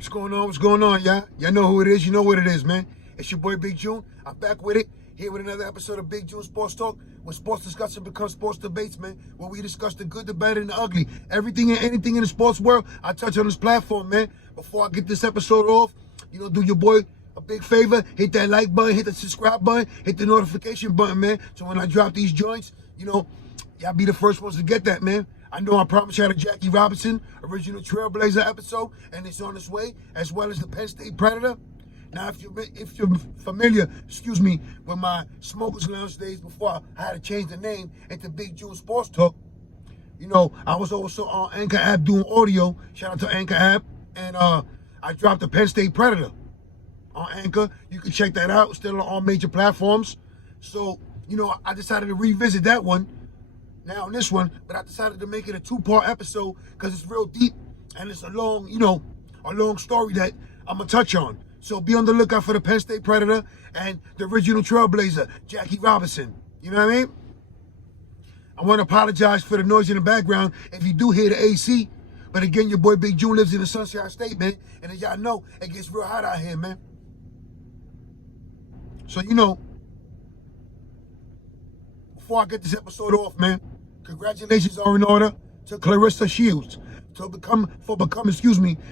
What's going on? What's going on, y'all? Y'all know who it is. You know what it is, man. It's your boy, Big June. I'm back with it. Here with another episode of Big June Sports Talk, where sports discussion becomes sports debates, man. Where we discuss the good, the bad, and the ugly. Everything and anything in the sports world, I touch on this platform, man. Before I get this episode off, do your boy a big favor. Hit that like button, hit the subscribe button, hit the notification button, man. So when I drop these joints, y'all be the first ones to get that, man. I know I promised you had a Jackie Robinson original Trailblazer episode, and it's on its way, as well as the Penn State Predator. Now, if you're familiar, with my Smokers Lounge days before I had to change the name into Big June Sports Talk, I was also on Anchor app doing audio. Shout out to Anchor app, and I dropped the Penn State Predator on Anchor. You can check that out. Still on all major platforms. So, I decided to revisit that one. Now on this one, but I decided to make it a two-part episode because it's real deep and it's a long story that I'm gonna touch on. So be on the lookout for the Penn State Predator and the original Trailblazer, Jackie Robinson. You know what I mean? I want to apologize for the noise in the background if you do hear the AC. But again, your boy Big June lives in the Sunshine State, man. And as y'all know, it gets real hot out here, man. So before I get this episode off, man, congratulations are in order to Clarissa Shields for becoming,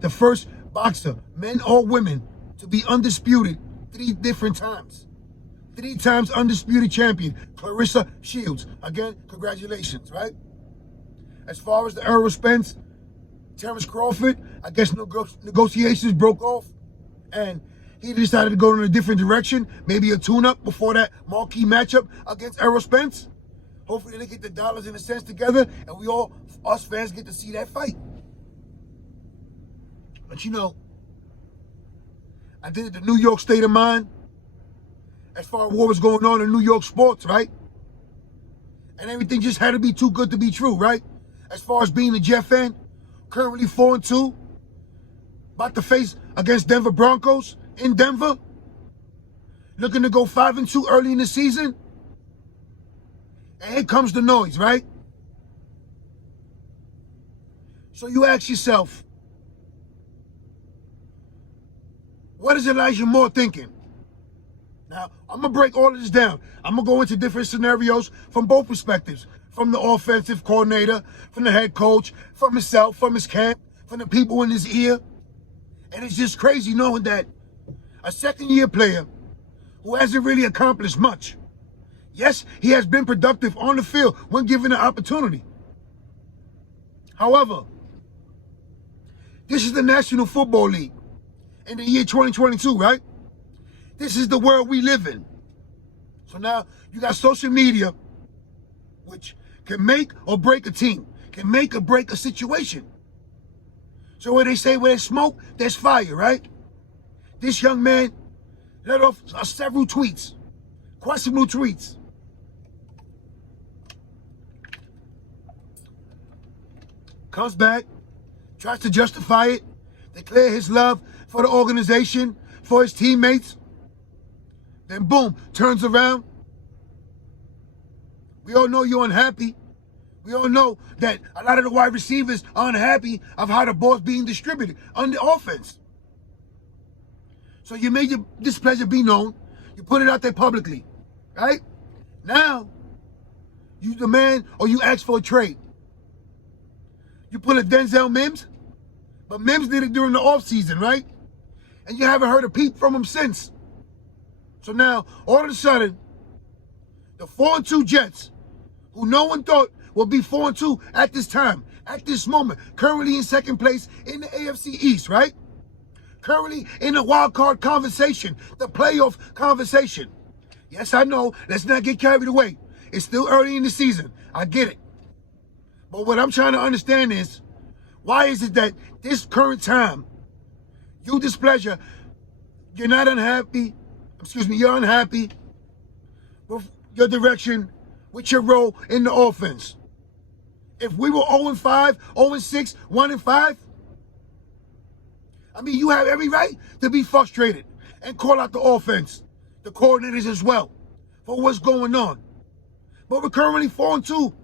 the first boxer, men or women, to be undisputed 3 different times. 3 times undisputed champion, Clarissa Shields. Again, congratulations, right? As far as the Errol Spence, Terrence Crawford, I guess negotiations broke off, and he decided to go in a different direction, maybe a tune-up before that marquee matchup against Errol Spence. Hopefully they get the dollars and the cents together, and we all, us fans, get to see that fight. But I did the New York state of mind as far as what was going on in New York sports, right? And everything just had to be too good to be true, right? As far as being a Jet fan, currently 4-2, about to face against Denver Broncos in Denver, looking to go 5-2 early in the season. And here comes the noise, right? So you ask yourself, what is Elijah Moore thinking? Now, I'm going to break all of this down. I'm going to go into different scenarios from both perspectives. From the offensive coordinator, from the head coach, from himself, from his camp, from the people in his ear. And it's just crazy knowing that a second-year player who hasn't really accomplished much. Yes, he has been productive on the field when given the opportunity. However, this is the National Football League in the year 2022, right? This is the world we live in. So now you got social media, which can make or break a team, can make or break a situation. So where they say where there's smoke, there's fire, right? This young man let off several tweets, questionable tweets. Comes back, tries to justify it, declare his love for the organization, for his teammates. Then boom, turns around. We all know you're unhappy. We all know that a lot of the wide receivers are unhappy of how the ball's being distributed on the offense. So you made your displeasure be known. You put it out there publicly, right? Now, you demand or you ask for a trade. You pull a Denzel Mims, but Mims did it during the offseason, right? And you haven't heard a peep from him since. So now, all of a sudden, the 4-2 Jets, who no one thought would be 4-2 at this time, at this moment, currently in second place in the AFC East, right? Currently in the wild card conversation, the playoff conversation. Yes, I know, let's not get carried away. It's still early in the season, I get it. But what I'm trying to understand is, why is it that this current time, you displeasure, you're not unhappy, you're unhappy with your direction, with your role in the offense. If we were 0-5, 0-6, 1-5, you have every right to be frustrated and call out the offense, the coordinators as well, for what's going on. But we're currently 4-2.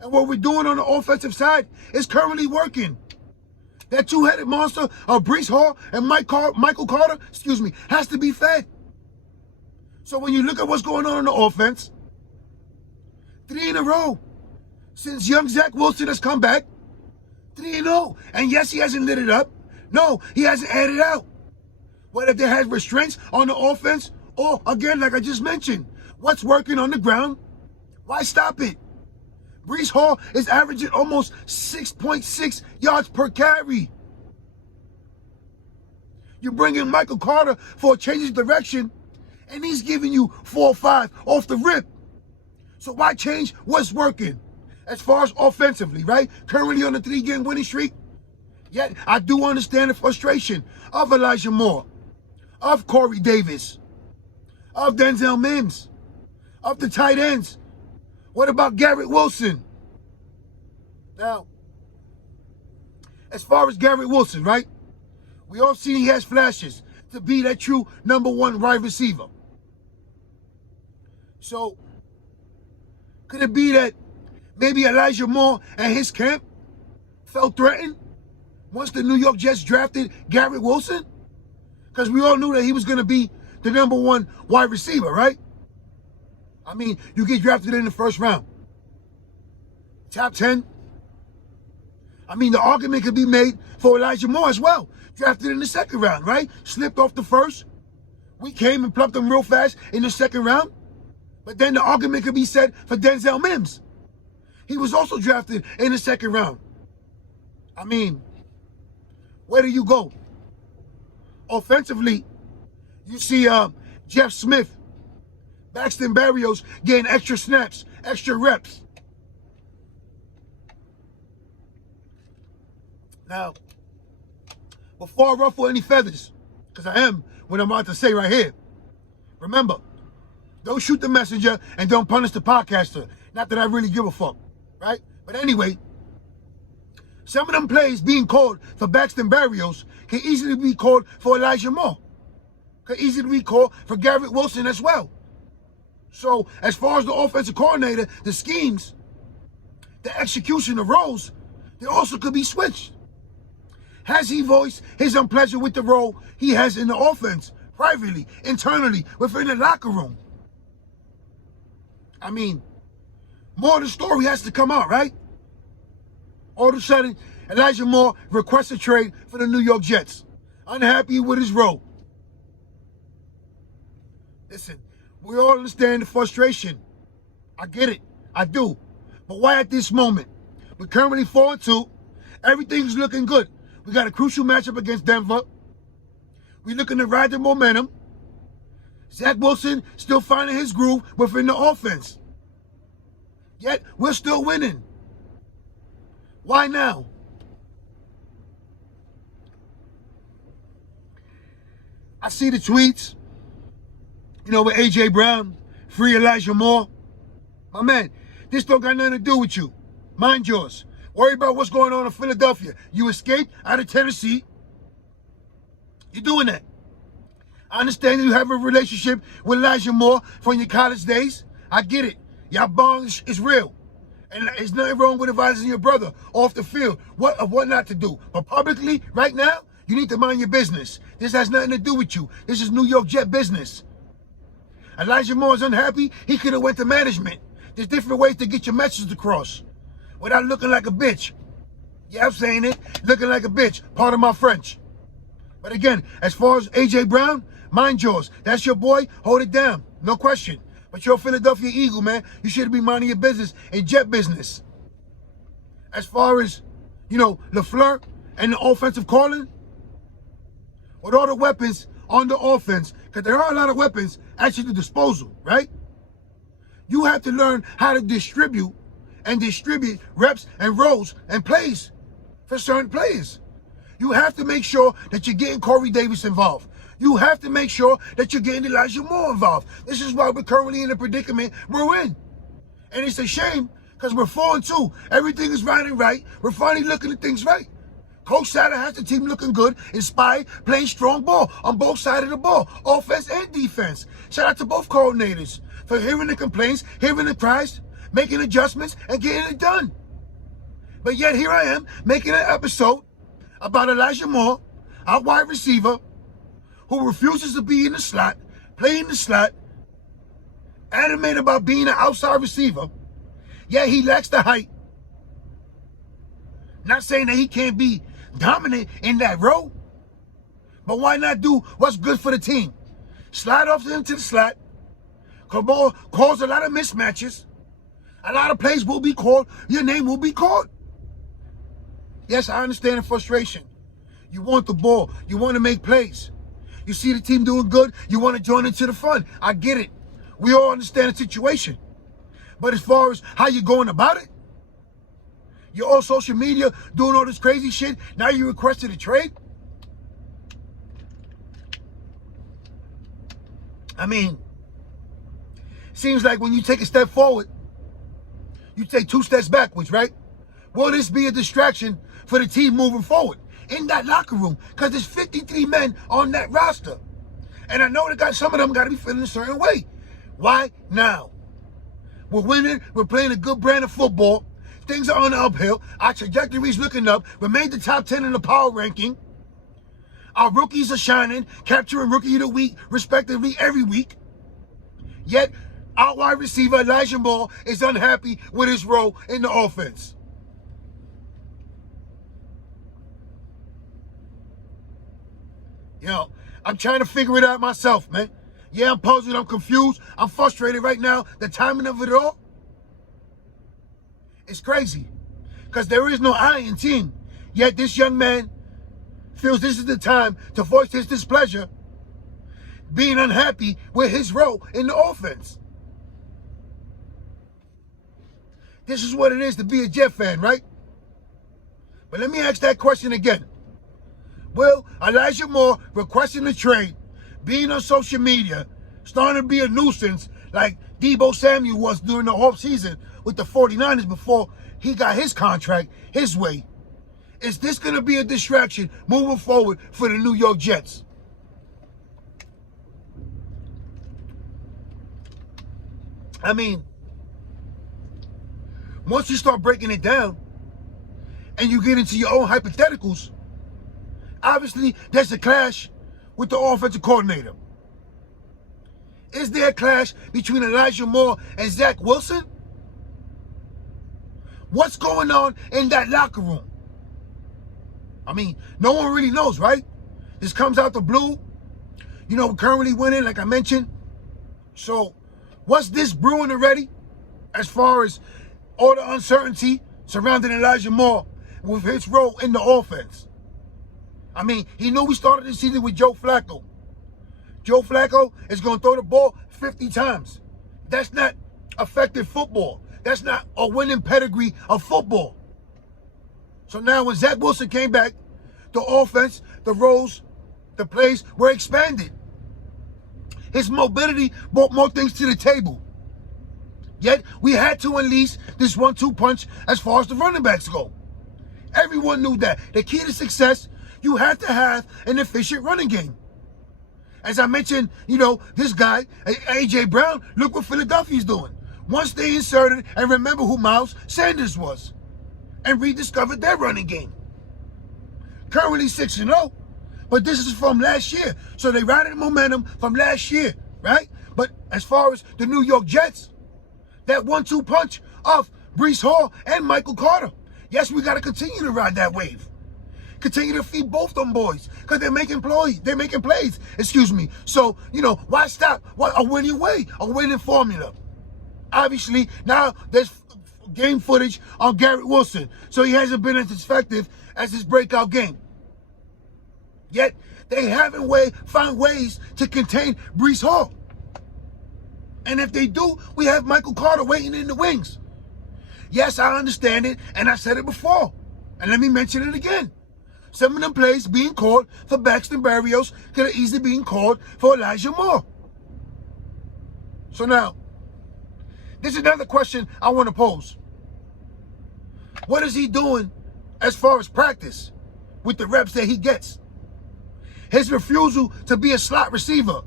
And what we're doing on the offensive side is currently working. That two-headed monster of Breece Hall and Michael Carter, has to be fed. So when you look at what's going on in the offense, 3 in a row since young Zach Wilson has come back, 3-0. And yes, he hasn't lit it up. No, he hasn't added out. Whether there has restraints on the offense or, again, like I just mentioned, what's working on the ground, why stop it? Breece Hall is averaging almost 6.6 yards per carry. You bring in Michael Carter for a change of direction, and he's giving you 4 or 5 off the rip. So why change what's working? As far as offensively, right? Currently on a 3-game winning streak. Yet I do understand the frustration of Elijah Moore, of Corey Davis, of Denzel Mims, of the tight ends. What about Garrett Wilson? Now, as far as Garrett Wilson, right? We all see he has flashes to be that true #1 wide receiver. So, could it be that maybe Elijah Moore and his camp felt threatened once the New York Jets drafted Garrett Wilson? Because we all knew that he was going to be the #1 wide receiver, right? I mean, you get drafted in the first round. Top 10. I mean, the argument could be made for Elijah Moore as well. Drafted in the second round, right? Slipped off the first. We came and plucked him real fast in the second round. But then the argument could be said for Denzel Mims. He was also drafted in the second round. I mean, where do you go? Offensively, you see Jeff Smith, Braxton Berrios getting extra snaps, extra reps. Now, before I ruffle any feathers, because I am what I'm about to say right here, remember, don't shoot the messenger and don't punish the podcaster. Not that I really give a fuck, right? But anyway, some of them plays being called for Braxton Berrios can easily be called for Elijah Moore. Can easily be called for Garrett Wilson as well. So as far as the offensive coordinator, the schemes, the execution of roles, they also could be switched. Has he voiced his unpleasure with the role he has in the offense, privately, internally, within the locker room? I mean, more of the story has to come out, right? All of a sudden, Elijah Moore requests a trade for the New York Jets. Unhappy with his role. Listen, we all understand the frustration. I get it. I do. But why at this moment? We're currently 4-2. Everything's looking good. We got a crucial matchup against Denver. We're looking to ride the momentum. Zach Wilson still finding his groove within the offense. Yet, we're still winning. Why now? I see the tweets, with A.J. Brown, free Elijah Moore. My man, this don't got nothing to do with you. Mind yours. Worry about what's going on in Philadelphia. You escaped out of Tennessee. You're doing that. I understand that you have a relationship with Elijah Moore from your college days. I get it. Y'all bond is real. And there's nothing wrong with advising your brother off the field what not to do. But publicly, right now, you need to mind your business. This has nothing to do with you. This is New York Jet business. Elijah Moore is unhappy. He could have went to management. There's different ways to get your message across without looking like a bitch. Yeah, I'm saying it. Looking like a bitch. Part of my French. But again, as far as A.J. Brown, mind yours. That's your boy. Hold it down. No question. But you're a Philadelphia Eagle, man. You should be minding your business in Jet business. As far as, LaFleur and the offensive calling, with all the weapons on the offense, because there are a lot of weapons at your disposal, right? You have to learn how to distribute reps and roles and plays for certain players. You have to make sure that you're getting Corey Davis involved. You have to make sure that you're getting Elijah Moore involved. This is why we're currently in the predicament we're in. And it's a shame because we're 4-2. Everything is riding right. We're finally looking at things right. Coach Satter has the team looking good, inspired, playing strong ball on both sides of the ball, offense and defense. Shout out to both coordinators for hearing the complaints, hearing the cries, making adjustments, and getting it done. But yet here I am making an episode about Elijah Moore, our wide receiver, who refuses to be in the slot, play in the slot, animated about being an outside receiver. Yeah, he lacks the height. Not saying that he can't be dominant in that role, but why not do what's good for the team? Slide off into the slot. Cause a lot of mismatches. A lot of plays will be called. Your name will be called. Yes, I understand the frustration. You want the ball. You want to make plays. You see the team doing good. You want to join into the fun. I get it. We all understand the situation. But as far as how you're going about it, you're on social media doing all this crazy shit. Now you requested a trade? I mean, seems like when you take a step forward, you take 2 steps backwards, right? Will this be a distraction for the team moving forward in that locker room? Because there's 53 men on that roster. And I know some of them got to be feeling a certain way. Why now? We're winning. We're playing a good brand of football. Things are on the uphill. Our trajectory's looking up. We made the top 10 in the power ranking. Our rookies are shining, capturing Rookie of the Week, respectively, every week. Yet, our wide receiver, Elijah Moore, is unhappy with his role in the offense. You know, I'm trying to figure it out myself, man. Yeah, I'm puzzled, I'm confused, I'm frustrated right now. The timing of it all is crazy. Because there is no I in team. Yet this young man feels this is the time to voice his displeasure, being unhappy with his role in the offense. This is what it is to be a Jet fan, right? But let me ask that question again. Will Elijah Moore requesting a trade, being on social media, starting to be a nuisance like Deebo Samuel was during the offseason with the 49ers before he got his contract his way? Is this going to be a distraction moving forward for the New York Jets? I mean, once you start breaking it down and you get into your own hypotheticals, obviously there's a clash with the offensive coordinator. Is there a clash between Elijah Moore and Zach Wilson? What's going on in that locker room? I mean, no one really knows, right? This comes out the blue. You know, we're currently winning, like I mentioned. So, what's this brewing already as far as all the uncertainty surrounding Elijah Moore with his role in the offense? I mean, he knew we started the season with Joe Flacco. Joe Flacco is going to throw the ball 50 times. That's not effective football. That's not a winning pedigree of football. So now when Zach Wilson came back, the offense, the roles, the plays were expanded. His mobility brought more things to the table. Yet we had to unleash this 1-2 punch as far as the running backs go. Everyone knew that. The key to success, you have to have an efficient running game. As I mentioned, you know, this guy, A.J. Brown, look what Philadelphia's doing. Once they inserted and remember who Miles Sanders was and rediscovered their running game. Currently 6-0, but this is from last year. So they riding the momentum from last year, right? But as far as the New York Jets, that 1-2 punch of Breece Hall and Michael Carter. Yes, we got to continue to ride that wave. Continue to feed both them boys because they're making plays, So, you know, why stop? What a winning way, a winning formula. Obviously, now there's game footage on Garrett Wilson, so he hasn't been as effective as his breakout game. Yet, they haven't found ways to contain Breece Hall. And if they do, we have Michael Carter waiting in the wings. Yes, I understand it, and I said it before. And let me mention it again. Some of them plays being called for Baxter Berrios could have easily been called for Elijah Moore. So now, this is another question I want to pose. What is he doing as far as practice with the reps that he gets? His refusal to be a slot receiver.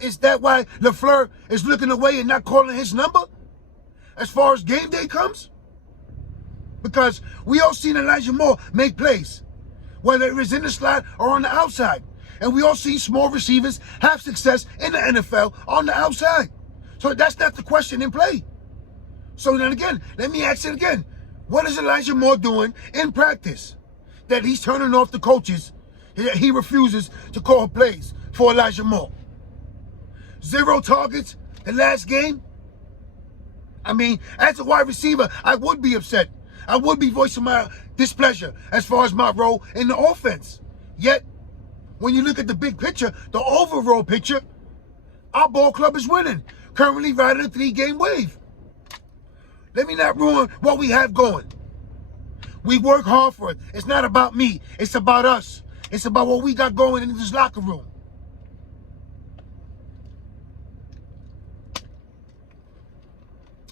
Is that why LaFleur is looking away and not calling his number as far as game day comes? Because we all seen Elijah Moore make plays, whether it was in the slot or on the outside. And we all see small receivers have success in the NFL on the outside. So that's not the question in play. So then again, let me ask it again. What is Elijah Moore doing in practice that he's turning off the coaches? He refuses to call plays for Elijah Moore. 0 targets the last game. I mean, as a wide receiver, I would be upset. I would be voicing my displeasure as far as my role in the offense. Yet, when you look at the big picture, the overall picture, our ball club is winning. Currently riding a 3-game wave. Let me not ruin what we have going. We work hard for it. It's not about me. It's about us. It's about what we got going in this locker room.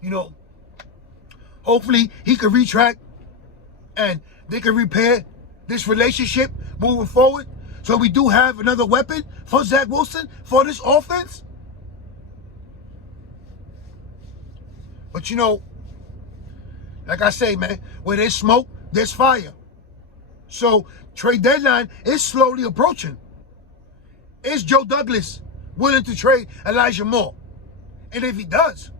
You know, hopefully he can retract and they can repair this relationship moving forward. So we do have another weapon for Zach Wilson for this offense. But you know, like I say, man, where there's smoke, there's fire. So trade deadline is slowly approaching. Is Joe Douglas willing to trade Elijah Moore? And if he does,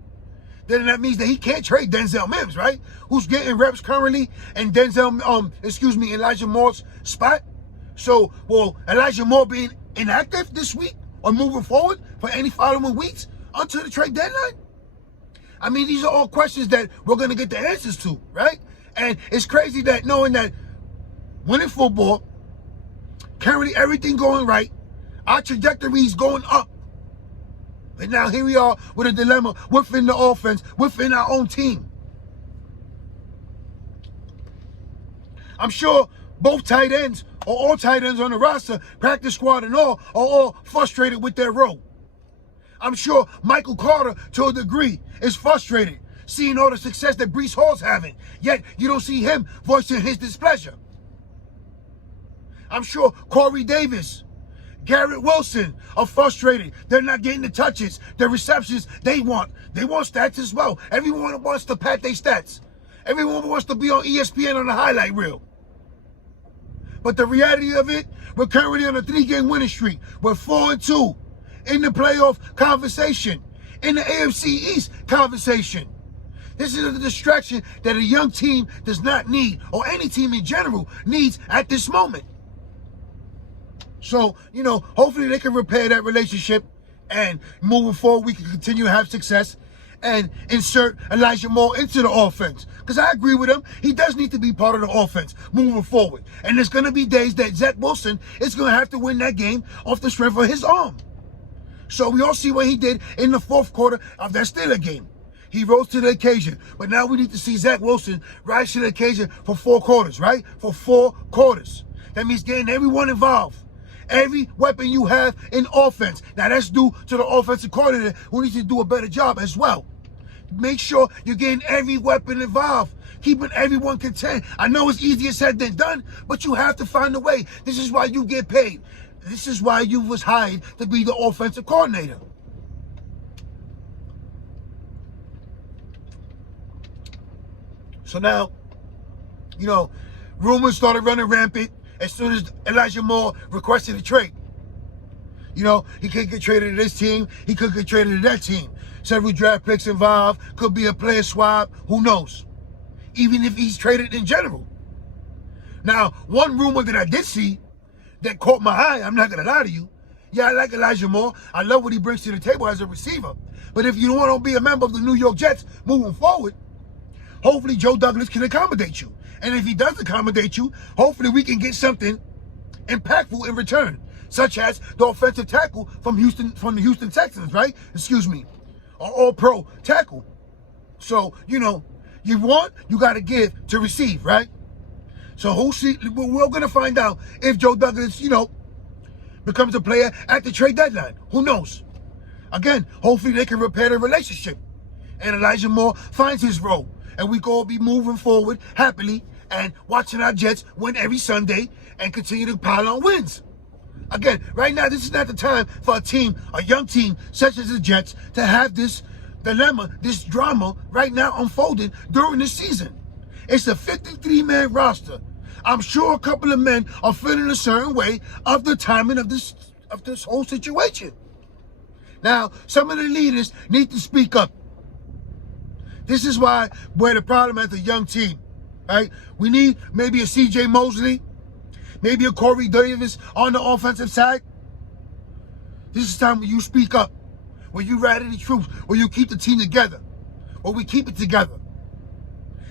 then that means that he can't trade Denzel Mims, right? Who's getting reps currently and Elijah Moore's spot. So will Elijah Moore being inactive this week or moving forward for any following weeks until the trade deadline? I mean, these are all questions that we're going to get the answers to, right? And it's crazy that knowing that winning football, currently everything going right, our trajectory is going up. And now here we are with a dilemma within the offense, within our own team. I'm sure both tight ends or all tight ends on the roster, practice squad and all, are all frustrated with their role. I'm sure Michael Carter, to a degree, is frustrated seeing all the success that Breece Hall's having, yet you don't see him voicing his displeasure. I'm sure Corey Davis, Garrett Wilson are frustrated. They're not getting the touches, the receptions they want. They want stats as well. Everyone wants to pat their stats. Everyone wants to be on ESPN on the highlight reel. But the reality of it, we're currently on a 3-game winning streak. We're 4-2 in the playoff conversation, in the AFC East conversation. This is a distraction that a young team does not need, or any team in general needs at this moment. So, you know, hopefully they can repair that relationship, and moving forward, we can continue to have success and insert Elijah Moore into the offense. Because I agree with him. He does need to be part of the offense moving forward. And there's going to be days that Zach Wilson is going to have to win that game off the strength of his arm. So we all see what he did in the fourth quarter of that Steelers game. He rose to the occasion. But now we need to see Zach Wilson rise to the occasion for 4 quarters, right? For 4 quarters. That means getting everyone involved. Every weapon you have in offense. Now that's due to the offensive coordinator who needs to do a better job as well. Make sure you're getting every weapon involved. Keeping everyone content. I know it's easier said than done, but you have to find a way. This is why you get paid. This is why you was hired to be the offensive coordinator. So now, you know, rumors started running rampant as soon as Elijah Moore requested a trade. You know, he could get traded to this team. He could get traded to that team. Several draft picks involved. Could be a player swap. Who knows? Even if he's traded in general. Now, one rumor that I did see that caught my eye, I'm not going to lie to you. Yeah, I like Elijah Moore. I love what he brings to the table as a receiver. But if you don't want to be a member of the New York Jets moving forward, hopefully Joe Douglas can accommodate you. And if he does accommodate you, hopefully we can get something impactful in return, such as the offensive tackle from the Houston Texans, right? Excuse me, an all-pro tackle. So, you know, you want, you got to give to receive, right? So we're going to find out if Joe Douglas, you know, becomes a player at the trade deadline. Who knows? Again, hopefully they can repair the relationship and Elijah Moore finds his role. And we can all be moving forward happily and watching our Jets win every Sunday and continue to pile on wins. Again, right now, this is not the time for a team, a young team such as the Jets, to have this dilemma, this drama right now unfolding during this season. It's a 53-man roster. I'm sure a couple of men are feeling a certain way of the timing of this whole situation. Now, some of the leaders need to speak up. This is why we're the problem as a young team, right? We need maybe a CJ Mosley, maybe a Corey Davis on the offensive side. This is time when you speak up, when you rally the troops, when you keep the team together, or we keep it together.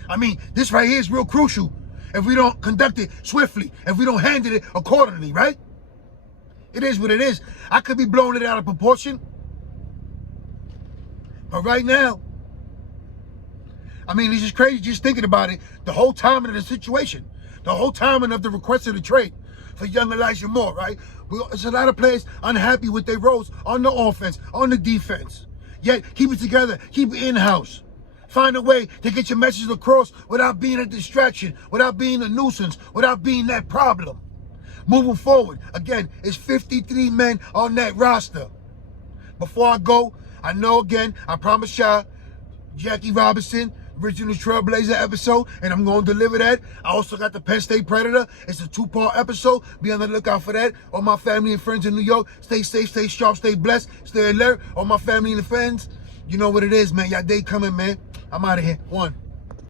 I mean, this right here is real crucial if we don't conduct it swiftly, if we don't handle it accordingly, right? It is what it is. I could be blowing it out of proportion. But right now, I mean, it's just crazy just thinking about it. The whole timing of the situation, the whole timing of the request of the trade for young Elijah Moore, right? There's a lot of players unhappy with their roles on the offense, on the defense. Yet, keep it together, keep it in-house. Find a way to get your message across without being a distraction, without being a nuisance, without being that problem. Moving forward, again, it's 53 men on that roster. Before I go, I know again, I promise y'all, Jackie Robinson, original Trailblazer episode, and I'm going to deliver that. I also got the Penn State Predator. It's a 2-part episode. Be on the lookout for that. All my family and friends in New York, stay safe, stay sharp, stay blessed, stay alert. All my family and friends, you know what it is, man. Y'all day coming, man. I'm out of here. One.